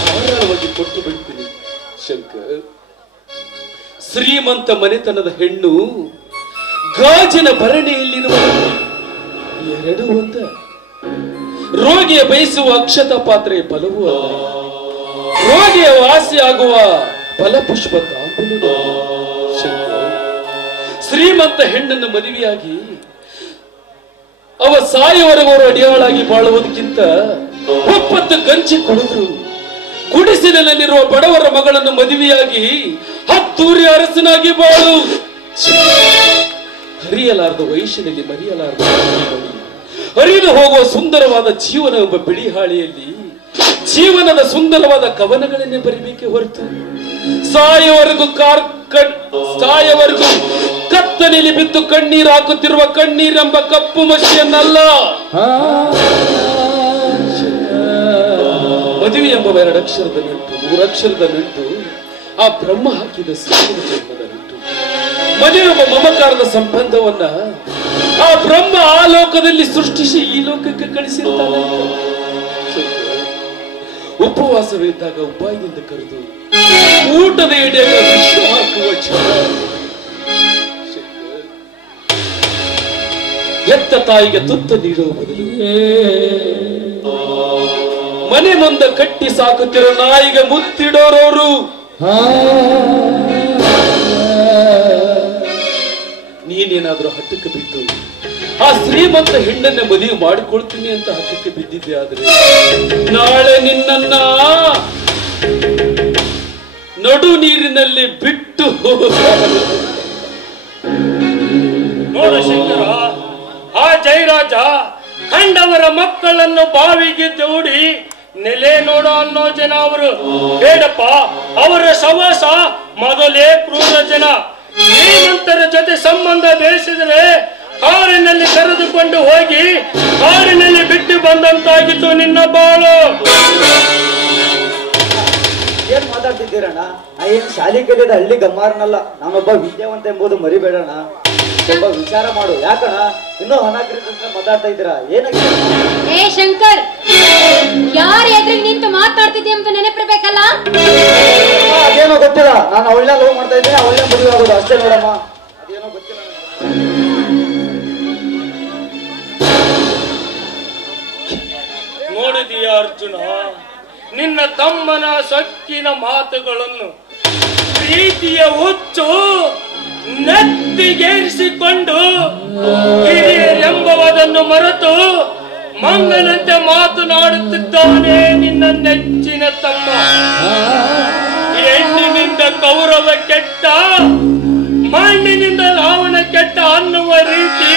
ಧಾರಾಳವಾಗಿ ಕೊಟ್ಟು ಬಿಡ್ತೀನಿ. ಶಂಕರ್, ಶ್ರೀಮಂತ ಮನೆತನದ ಹೆಣ್ಣು ಗಾಜಿನ ಭರಣಿಯಲ್ಲಿರುವ ಎರಡು ಒಂದ. ರೋಗಿಯ ಬಯಸುವ ಅಕ್ಷತ ಪಾತ್ರೆ ಬಲವೂ ಅಲ್ಲ, ರೋಗಿಯ ವಾಸಿ ಆಗುವ ಫಲಪುಷ್ಪ ತಾಂಬೂಲ. ಶ್ರೀಮಂತ ಹೆಣ್ಣನ್ನು ಮದುವೆಯಾಗಿ ಅವ ಸಾಯುವವರೆಗೂ ಅಡಿಯಾಳಾಗಿ ಬಾಳುವುದಕ್ಕಿಂತ ಒಪ್ಪತ್ತು ಗಂಜಿ ಕುಡಿದ್ರು ಗುಡಿಸಿಲಿರುವ ಬಡವರ ಮಗಳನ್ನು ಮದುವೆಯಾಗಿ ಹತ್ತೂರಿ ಅರಸನಾಗಿ ಬಾಳು. ಹರಿಯಲಾರದ ವಯಸ್ಸಿನಲ್ಲಿ ಮರೆಯಲಾರದ ಹರಿದು ಹೋಗುವ ಸುಂದರವಾದ ಜೀವನ ಎಂಬ ಬಿಳಿ ಹಾಳೆಯಲ್ಲಿ ಜೀವನದ ಸುಂದರವಾದ ಕವನಗಳನ್ನೇ ಬರಿಬೇಕೆ ಹೊರತು ಸಾಯವರೆಗೂ ಕತ್ತಲೆಯಲ್ಲಿ ಬಿದ್ದು ಕಣ್ಣೀರು ಹಾಕುತ್ತಿರುವ ಕಣ್ಣೀರೆಂಬ ಕಪ್ಪು ಮಸಿಯನ್ನಲ್ಲ. ಮದುವೆ ಎಂಬ 2 ಅಕ್ಷರದ ನಂಟು, 3 ಅಕ್ಷರದ ನಂಟು ಆ ಬ್ರಹ್ಮ ಹಾಕಿದ ಸೀಮಿತ ಜನ್ಮದ ನಂಟು. ಮದುವೆ ಎಂಬ ಮಮಕಾರದ ಸಂಬಂಧವನ್ನ ಆ ಬ್ರಹ್ಮ ಆ ಲೋಕದಲ್ಲಿ ಸೃಷ್ಟಿಸಿ ಈ ಲೋಕಕ್ಕೆ ಕಳಿಸಿರ್ತಾನೆ. ಉಪವಾಸವಿದ್ದಾಗ ಉಪಾಯದಿಂದ ಕರೆದು ಊಟದ ಎಡೆಯ ವಿಷ ಹಾಕುವ ಎತ್ತ ತಾಯಿಗೆ ತುತ್ತ ನೀಡುವ ಬದಲು ಮನೆ ಮುಂದೆ ಕಟ್ಟಿ ಸಾಕುತ್ತಿರೋ ನಾಯಿಗೆ ಮುತ್ತಿಡೋರವರು. ನೀನೇನಾದ್ರೂ ಹಠಕ್ಕೆ ಬಿದ್ದು ಆ ಶ್ರೀಮಂತ ಹೆಣ್ಣನ್ನ ಮದುವೆ ಮಾಡಿಕೊಳ್ತೀನಿ ಅಂತ ಹಠಕ್ಕೆ ಬಿದ್ದಿದ್ದೆ ಆದ್ರೆ ನಾಳೆ ನಿನ್ನನ್ನ ನಡು ನೀರಿನಲ್ಲಿ ಬಿಟ್ಟು ನೋಡ ಶಂಕರ, ಆ ಜಯರಾಜ ಕಂಡವರ ಮಕ್ಕಳನ್ನು ಬಾವಿಗೆ ದೂಡಿ ನೆಲೆ ನೋಡೋ ಅನ್ನೋ ಜನ ಅವರು. ಬೇಡಪ್ಪ, ಅವರ ಸವಾಸ ಮೊದಲೇ ಕ್ರೂರ ಜನ. ಶ್ರೀಮಂತರ ಜೊತೆ ಸಂಬಂಧ ಬೆಳೆಸಿದ್ರೆ ಕಾರಿನಲ್ಲಿ ಕರೆದುಕೊಂಡು ಹೋಗಿ ಕಾರಿನಲ್ಲಿ ಬಿಟ್ಟು ಬಂದಂತಾಗಿತ್ತು ನಿನ್ನ ಬಾಳು. ಏನ್ ಮಾತಾಡ್ತಿದ್ದೀರಣ್ಣ? ಏನ್ ಶಾಲೆ ಕಲಿಯದ ಹಳ್ಳಿ ಗಮ್ಮಾರನಲ್ಲ, ನಾನೊಬ್ಬ ವಿದ್ಯಾವಂತ ಎಂಬುದು ಮರಿಬೇಡಣ. ಸ್ವಲ್ಪ ವಿಚಾರ ಮಾಡು. ಯಾಕಣ್ಣ ಇನ್ನೂ ಹಣಕ್ಕಿರಿದಂತೆ ಮಾತಾಡ್ತಾ ಇದ್ದೀರಾ? ಏನಾಗಿದೆ? ಏ ಶಂಕರ್, ಯಾರ ಎದುರಿಗೆ ನಿಂತು ಮಾತಾಡ್ತಿದ್ದೆ ಅಂತ ನೆನಪಿರ್ಬೇಕಲ್ಲ. ಅದೇನೋ ಗೊತ್ತಿಲ್ಲ, ನಾನು ಒಳ್ಳೆ ಲವ್ ಮಾಡ್ತಾ ಇದ್ದೀನಿ, ಒಳ್ಳೆ ಮದುವೆ ಆಗೋದು ಅಷ್ಟೇ ನೋಡಮ್ಮ. ಅದೇನೋ ಗೊತ್ತಿಲ್ಲ. ನೋಡಿದೀಯ ಅರ್ಜುನ, ನಿನ್ನ ತಮ್ಮನ ಸೊಕ್ಕಿನ ಮಾತುಗಳನ್ನು ಪ್ರೀತಿಯ ಹುಚ್ಚು ನೆತ್ತಿಗೇರಿಸಿಕೊಂಡು ಹಿರಿಯರೆಂಬುವುದನ್ನು ಮರೆತು ಮಂಗನಂತೆ ಮಾತನಾಡುತ್ತಿದ್ದಾನೆ ನಿನ್ನ ನೆಚ್ಚಿನ ತಮ್ಮ. ಹೆಣ್ಣಿನಿಂದ ಕೌರವ ಕೆಟ್ಟ, ಮಣ್ಣಿನಿಂದ ರಾವಣ ಕೆಟ್ಟ ಅನ್ನುವ ರೀತಿ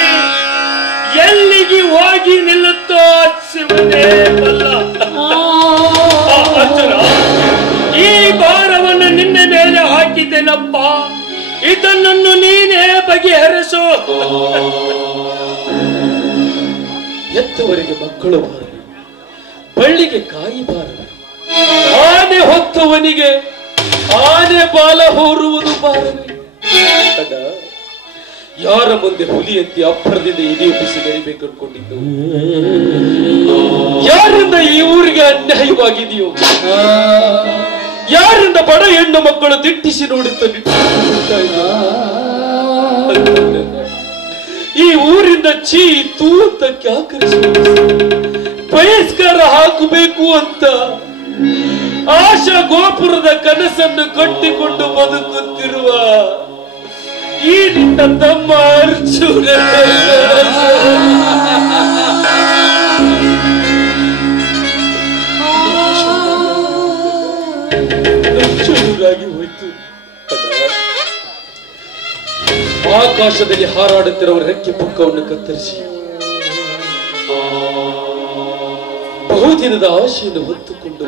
ಎಲ್ಲಿಗೆ ಹೋಗಿ ನಿಲ್ಲುತ್ತೋ ಶಿವನೇ ಬಲ್ಲ. ಅರ್ಜುನ, ಈ ಭಾರವನ್ನು ನಿನ್ನ ಮೇಲೆ ಹಾಕಿದ್ದೇನಪ್ಪ, ಇದನ್ನು ನೀನೇ ಬಗೆಹರಿಸು. ಎತ್ತವರಿಗೆ ಮಕ್ಕಳು ಬಾರರು, ಬಳ್ಳಿಗೆ ಕಾಯಿ ಬಾರರು, ಆನೆ ಹೊತ್ತವನಿಗೆ ಆನೆ ಬಾಲ ಹೊರುವುದು ಬಾರರು. ಯಾರ ಮುಂದೆ ಹುಲಿಯಂತೆ ಅಪ್ಪರದಿಂದ ಎದೆಯೊಪ್ಪಿಸಿ ಬೆಳಿಬೇಕು ಅನ್ಕೊಂಡಿದ್ದು? ಯಾರಿಂದ ಈ ಊರಿಗೆ ಅನ್ಯಾಯವಾಗಿದೆಯೋ, ಯಾರಿಂದ ಬಡ ಹೆಣ್ಣು ಮಕ್ಕಳು ದಿಟ್ಟಿಸಿ ನೋಡುತ್ತಾರೆ. ಈ ಊರಿಂದ ಚೀ ತೂ ಅಂತ ಕ್ಯಾಕರಿಸಿ ಬಹಿಷ್ಕಾರ ಹಾಕಬೇಕು ಅಂತ ಆಶಾ ಗೋಪುರದ ಕನಸನ್ನು ಕಟ್ಟಿಕೊಂಡು ಬದುಕುತ್ತಿರುವ ಈ ನಿನ್ನ ತಮ್ಮ ಅರ್ಜುನ ಅರ್ಜುನರಾಗಿ ಹೋಯ್ತು. ಆಕಾಶದಲ್ಲಿ ಹಾರಾಡುತ್ತಿರುವ ರೆಕ್ಕೆ ಪುಕ್ಕವನ್ನು ಕತ್ತರಿಸಿ ಬಹುದಿನದ ಆಶೆಯನ್ನು ಹೊತ್ತುಕೊಂಡು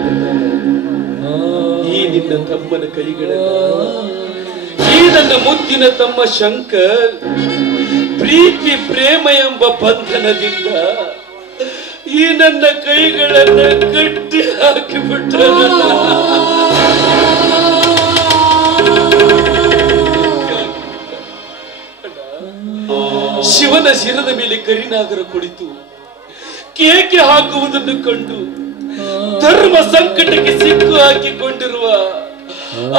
ಈ ನಿನ್ನ ತಮ್ಮನ ಕೈಗಳನ್ನು, ಈ ನನ್ನ ಮುದ್ದಿನ ತಮ್ಮ ಶಂಕರ್ ಪ್ರೀತಿ ಪ್ರೇಮ ಎಂಬ ಬಂಧನದಿಂದ ಈ ನನ್ನ ಕೈಗಳನ್ನ ಕಟ್ಟಿ ಹಾಕಿಬಿಟ್ಟ. ಶಿವನ ಶಿರದ ಮೇಲೆ ಕರಿನಾಗರ ಕುಳಿತು ಕೇಕೆ ಹಾಕುವುದನ್ನು ಕಂಡು ಧರ್ಮ ಸಂಕಟಕ್ಕೆ ಸಿಕ್ಕು ಹಾಕಿಕೊಂಡಿರುವ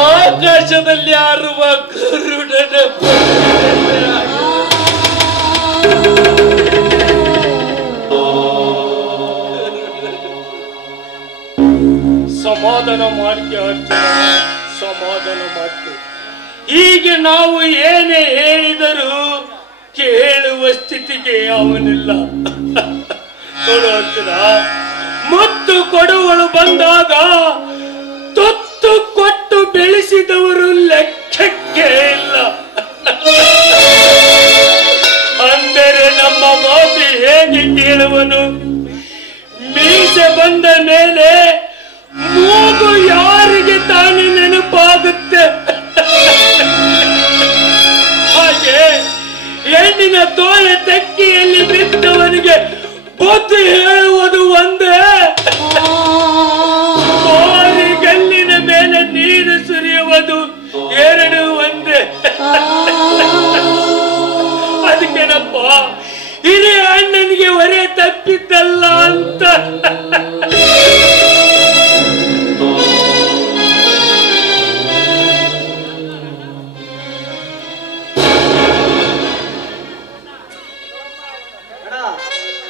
ಆಕಾಶದಲ್ಲಿ ಹಾರುವ ಗರುಡನ ಸಮಾಧಾನ ಮಾಡ್ಕೆ ಅರ್ಜುನ, ಸಮಾಧಾನ ಮಾಡ್ಕೆ. ಹೀಗೆ ನಾವು ಏನೇ ಹೇಳಿದರೂ ಕೇಳುವ ಸ್ಥಿತಿಗೆ ಅವನಿಲ್ಲ. ನೋಡು ಅರ್ಜುನ, ಮುತ್ತು ಕೊಡುವಳು ಬಂದಾಗ ತುತ್ತು ಕೊಟ್ಟು ಬೆಳೆಸಿದವರು ಲೆಕ್ಕಕ್ಕೆ ಇಲ್ಲ. ಅಂದರೆ ನಮ್ಮ ಮಾತು ಹೇಗೆ ಕೇಳುವನು? ಮೀಸೆ ಬಂದ ಮೇಲೆ ಮೂಗು ಯಾರಿಗೆ ತಾನೇ ನೆನಪಾಗುತ್ತೆ? ಹಾಗೆ ಹೆಣ್ಣಿನ ತೋಳೆ ತೆಕ್ಕಿಯಲ್ಲಿ ಬಿದ್ದವನಿಗೆ ಬುದ್ಧಿ ಹೇಳುವುದು ಒಂದೇ, ಗಲ್ಲಿನ ಮೇಲೆ ನೀರು ಸುರಿಯುವುದು ಎರಡು ಒಂದೇ. ಅದಕ್ಕೇನಪ್ಪ ಹಿರಿಯ ಅಣ್ಣನಿಗೆ ಹೊರೆ ತಪ್ಪಿದ್ದಲ್ಲ ಅಂತ.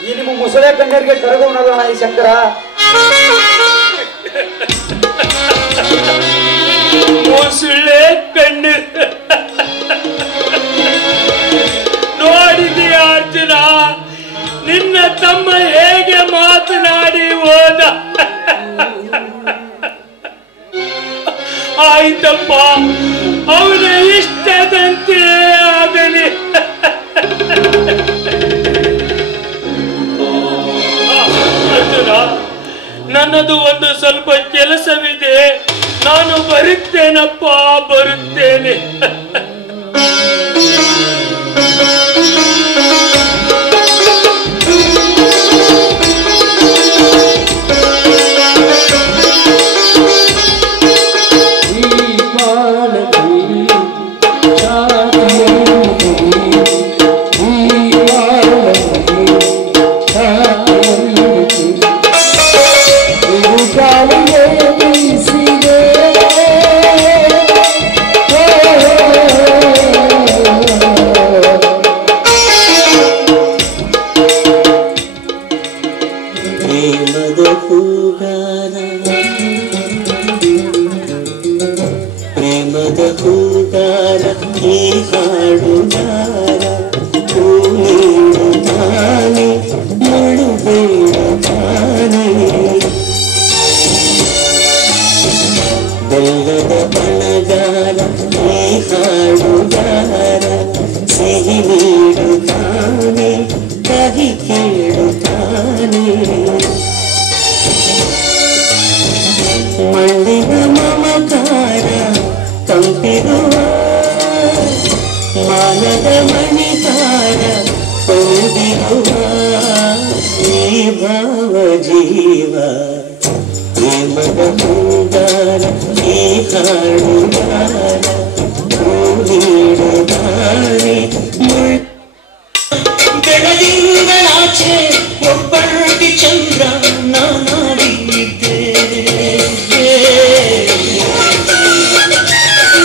ಈ ನಿಮ್ಮ ಮುಸಳೆ ಕಣ್ಣೀರಿಗೆ ಕರಗೋಣಲ್ಲ ಈ ಶಂಕರ. ಮುಸುಳೆ ಕಣ್ಣೀರ್ ನೋಡಿದೀಯ ಅರ್ಜುನ? ನಿನ್ನ ತಮ್ಮ ಹೇಗೆ ಮಾತನಾಡಿ ಹೋದ? ಆಯ್ತಪ್ಪ, ಅವನ ಇಷ್ಟದಂತೆ ಆಗಲಿ. ಅರ್ಜುನ, ನನ್ನದು ಒಂದು ಸ್ವಲ್ಪ ಕೆಲಸವಿದೆ, ನಾನು ಬರುತ್ತೇನಪ್ಪ, ಬರುತ್ತೇನೆ. ಬೆಲ್ಲದ ಬಣಗಾರ ಈ ಹಾಡುಗಾರ ಸಿಹಿ ನೀಡುತ್ತಾನೆ ಕಹಿ ಕೇಳುತ್ತಾನೆ ಮಣ್ಣಿನ ಮಮಕಾರ ತಂಪಿರುವ ಮಾನದ ಮಣಿಕಾರ ಓದಿರುವ ಈ ಭಾವ ಜೀವ ಪ್ರೇಮದ ಮುಂಗಾರ ಈ ಹಾಡುಗಾರ ನೀಡುತ್ತಾನೆ ಬೆಳದಿಂಗಳಾಚೆ ಒಬ್ಬಳ್ಳಿ ಚಂದ್ರ ನಾನಾಡಿದ್ದೆ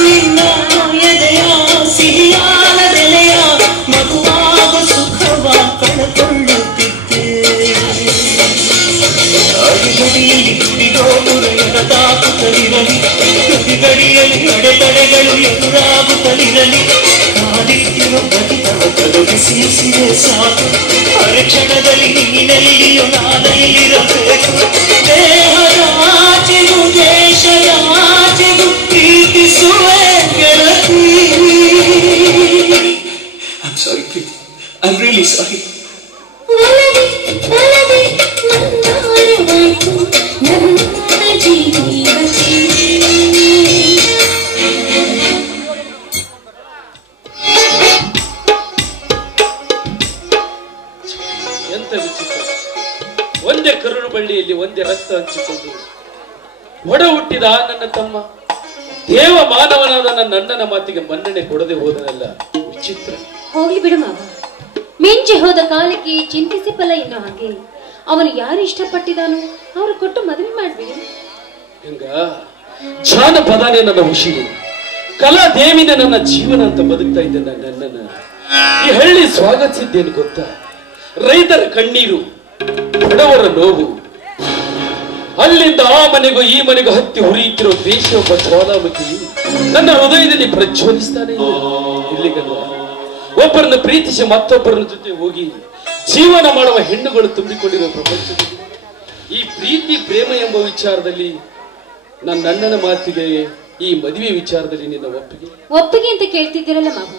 ನಿನ್ನ ಎದೆಯ ಸಿಹಿಯಾದ ನೆಲೆಯ ಮಗುವಾಗ ಸುಖವ ಕಳಕೊಳ್ಳುತ್ತಿದ್ದೆ ಅಡಿಗಡಿಯಲ್ಲಿ ಕುಡಿದೋ ಪುರೆಯದ ತಾಕುತ್ತಲಿರಲಿ ಗಡಿಯಲ್ಲಿ ಅಡೆತಡೆಗಳು ಎದುರಾಗುತ್ತಲಿರಲಿ ಆದಿತ್ಯನು ಪ್ರತಿತವಕಲು ಬಿಸಿಸಿದೆ ಸಾಕು ಪರೀಕ್ಷಣದಲ್ಲಿ ನೀನೆಲ್ಲಿಯೂ ನಾನಲ್ಲಿರಬೇಕು ದೇಹದ ಆಚೆಗೂ ದೇಶದ ಆಚೆಗೂ ಪ್ರೀತಿಸುವೆ ಗೆಳತಿ I'm sorry, Preeti. I'm really sorry. ಎಂತ ವಿಚಿತ್ರ ಒಂದೇ ಕರುಳು ಬಳ್ಳಿಯಲ್ಲಿ ಒಂದೇ ರಕ್ತ ಹಂಚಿಕೊಂಡು ಒಡ ಹುಟ್ಟಿದ ನನ್ನ ತಮ್ಮ ದೇವ ಮಾನವನಾದ ನನ್ನ ಅಣ್ಣನ ಮಾತಿಗೆ ಮನ್ನಣೆ ಕೊಡದೆ ಹೋದನಲ್ಲ ವಿಚಿತ್ರ. ಹೋಗ್ಲಿ ಬಿಡು ಮಾವ, ಮಿಂಚಿ ಹೋದ ಕಾಲಕ್ಕೆ ಚಿಂತಿಸಿ ಫಲ ಇನ್ನು ಹಾಗೆ ಅವನು ಯಾರು ಇಷ್ಟಪಟ್ಟಿದಾನೋ ಅವರು ಕೊಟ್ಟು ಮದುವೆ ಮಾಡ್ಬಿಡಿ. ಹಂಗ ಜಾನಪದಾನೇ ನನ್ನ ಉಸಿರು, ಕಲಾ ದೇವಿನೇ ನನ್ನ ಜೀವನ ಅಂತ ಬದುಕ್ತಾ ಇದ್ದೆ. ನನ್ನನ್ನ ಈ ಹಳ್ಳಿ ಸ್ವಾಗತಿಸಿದ್ದೇನು ಗೊತ್ತಾ? ರೈತರ ಕಣ್ಣೀರು, ಬಡವರ ನೋವು, ಅಲ್ಲಿಂದ ಆ ಮನೆಗೂ ಈ ಮನೆಗೂ ಹತ್ತಿ ಹುರಿಯುತ್ತಿರೋ ದ್ವೇಷ ಒಬ್ಬ ಜ್ವಾಲಾಮುಖಿ ನನ್ನ ಹೃದಯದಲ್ಲಿ ಪ್ರಜ್ವಲಿಸ್ತಾನೆ. ಇಲ್ಲಿಗಲ್ಲ ಒಬ್ಬರನ್ನ ಪ್ರೀತಿಸಿ ಮತ್ತೊಬ್ಬರನ್ನ ಜೊತೆ ಹೋಗಿ ಜೀವನ ಮಾಡುವ ಹೆಣ್ಣುಗಳು ತುಂಬಿಕೊಂಡಿರುವ ಪ್ರಪಂಚದಲ್ಲಿ ಈ ಪ್ರೀತಿ ಪ್ರೇಮ ಎಂಬ ವಿಚಾರದಲ್ಲಿ ನನ್ನ ಅಣ್ಣನ ಮಾತಿಗೆ ಈ ಮದುವೆ ವಿಚಾರದಲ್ಲಿ ನಿನ್ನ ಒಪ್ಪಿಗೆ ಅಂತ ಕೇಳ್ತಿದ್ದೀರಲ್ಲ ಮಾವ,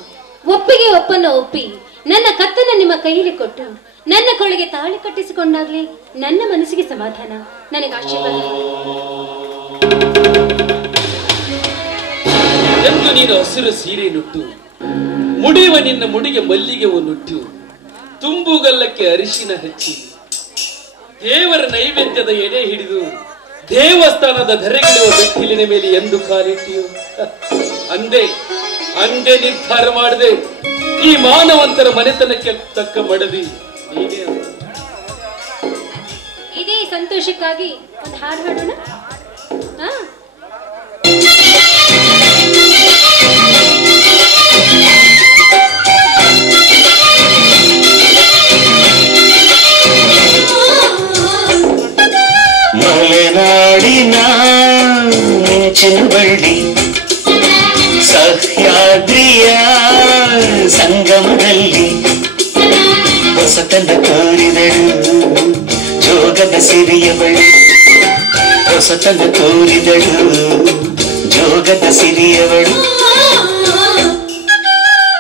ಒಪ್ಪಿಗೆ ಒಪ್ಪನ್ನ ಒಪ್ಪಿ ನನ್ನ ಕತ್ತನ್ನ ನಿಮ್ಮ ಕೈಯಲ್ಲಿ ಕೊಟ್ಟು ನನ್ನ ಕೊಳಗೆ ತಾಳಿ ಕಟ್ಟಿಸಿಕೊಂಡಾಗ್ಲಿ ನನ್ನ ಮನಸ್ಸಿಗೆ ಸಮಾಧಾನ, ನನಗೆ ಆಶೀರ್ವಾದ ಎಂದು ನೀನು ಹಸಿರು ಸೀರೆ ನುಟ್ಟು ಮುಡಿಯುವ ನಿನ್ನ ಮುಡಿಗೆ ಮಲ್ಲಿಗೆ ನುಟ್ಟು ತುಂಬುಗಲ್ಲಕ್ಕೆ ಅರಿಶಿನ ಹಚ್ಚಿ ದೇವರ ನೈವೇದ್ಯದ ಎಡೆ ಹಿಡಿದು ದೇವಸ್ಥಾನದ ಧರೆಗಿಡುವ ಬೆಟ್ಟಿಲಿನ ಮೇಲೆ ಎಂದು ಕಾಲಿಟ್ಟಿಯು ಅಂದೇ ಅಂದೇ ನಿರ್ಧಾರ ಮಾಡದೆ ಈ ಮಾನವಂತರ ಮನೆತನಕ್ಕೆ ತಕ್ಕ ಮಡದಿ ನೀನೇ. ಇದೇ ಸಂತೋಷಕ್ಕಾಗಿ ಒಂದು ಹಾಡು ಹಾಡೋಣ. ಮಲೆನಾಡಿನ ಮಿಂಚಿನಬಳ್ಳಿ ಸಹ್ಯಾದ್ರಿಯ ಸಂಗಮದಲ್ಲಿ ಹೊಸತನ ತೋರಿದಳು ಜೋಗದ ಸಿರಿಯ ಬಳಿ, ಹೊಸತನ ತೋರಿದಳು ಜೋಗದ ಸಿರಿಯವಳು.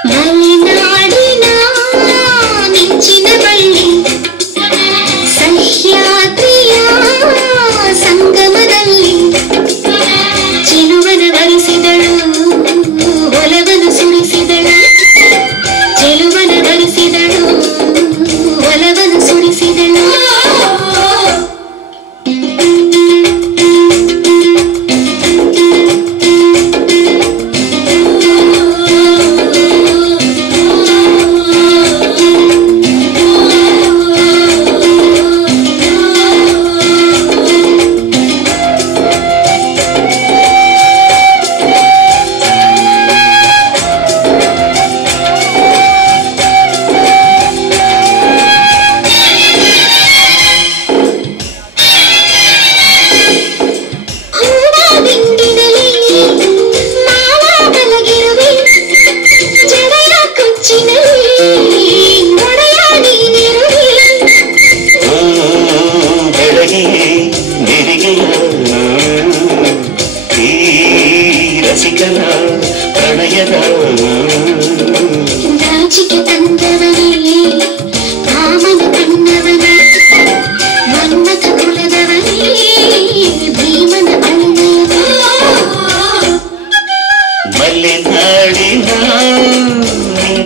ಮಲೆನಾಡಿನ ಮಿಂಚಿನ ಬಳ್ಳಿ ಸಹ್ಯಾದ್ರಿಯ ಸಂಗಮದಲ್ಲಿ ಚೆಲುವನ ವರಿಸಿದಳು ಒಲವನು ಸುರಿಸಿದಳು, ಚೆಲುವನ ವರಿಸಿದಳು ಒಲವನು ಸುರಿಸಿದಳು.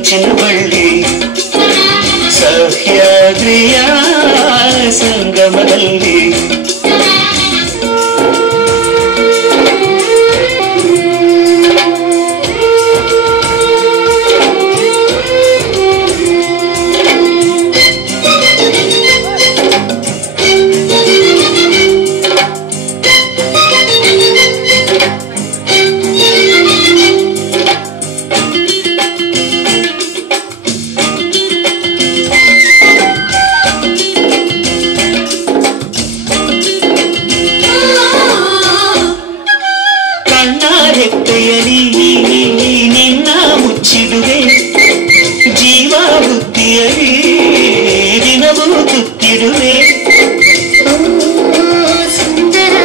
ಮಿಂಚಿನ ಬಳ್ಳಿ ಸಹ್ಯಾದ್ರಿಯ ಸಂಗಮದಲ್ಲಿ ನಿನ್ನ ಮುಚ್ಚಿಡುವೆ ಜೀವ ಬುದ್ಧಿಯಲ್ಲಿ ದಿನವೂ ತುತ್ತಿಡುವೆ ಸುಂದರ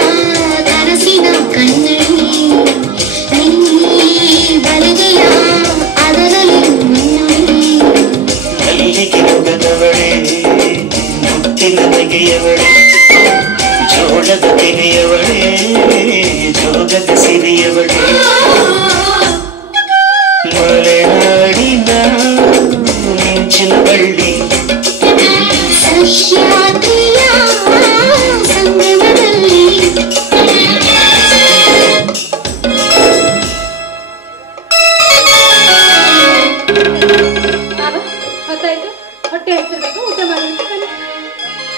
ಕನಸಿನ ಕಣ್ಣಲ್ಲಿ ಬಲಗೆಯ ಅದರಲ್ಲಿ ಮಲ್ಲಿಗೆ ಮುಗದವಳೆ ಮುತ್ತಿನ ನಗೆಯವಳೆ ಜೋಳದ ತೆನೆಯವಳೆ ಜೋಗದ ಸಿರಿಯವಳೆ ಮಲೆನಾಡಿನ ಮಿಂಚಿನ ಬಳ್ಳಿ ಸಹ್ಯಾದ್ರಿಯ ಸಂಗಮದಲ್ಲಿ ಹೊಟ್ಟೆ ಹಸಿರ್ಬೇಕು ಊಟ ಮಾಡಿ